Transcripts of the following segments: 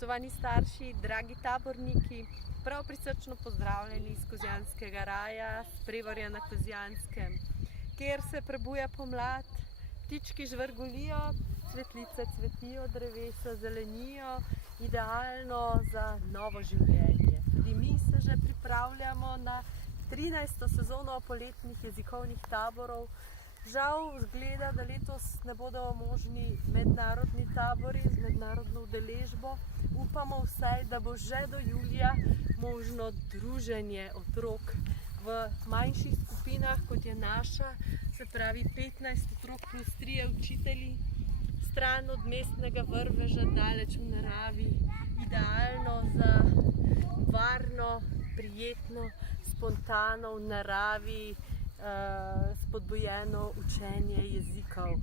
Spoštovani starši, dragi taborniki, prav prisrčno pozdravljeni iz Kozjanskega raja, s Prevalja na Kozjanskem, kjer se prebuja pomlad, ptički žvrgolijo, cvetlice cvetijo, drevesa zelenijo, idealno za novo življenje. Tudi mi se že pripravljamo na 13. sezono poletnih jezikovnih taborov. Žal zgleda, da letos ne bodo možni mednarodni tabori z mednarodno udeležbo. Upamo vsaj, da bo že do julija možno druženje otrok v manjših skupinah, kot je naša, se pravi 15 otrok plus 3 učitelji, stran od mestnega vrveža, daleč v naravi, idealno za varno, prijetno, spontano v naravi, spodbujeno učenje jezikov.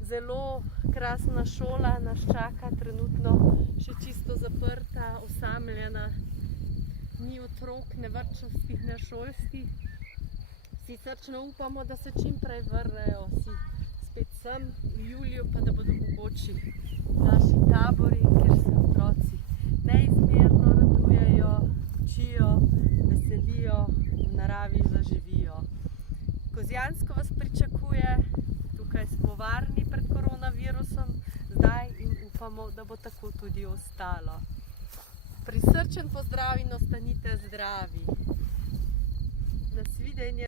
Zelo krasna šola nas čaka, trenutno še čisto zaprta, osamljena, ni otrok, ne vrtčevskih, ne šolskih. Vsi srčno upamo, da se čim prej vrnejo vsi spet sem v juliju, pa da bodo mogoči naši tabori, kjer se otroci neizmerno radujejo, učijo, veselijo, v naravi zaživijo. Kozjansko vas pričakuje, tukaj smo varni pred koronavirusom, zdaj in upamo, da bo tako tudi ostalo. Prisrčen pozdrav in ostanite zdravi. Nasvidenje.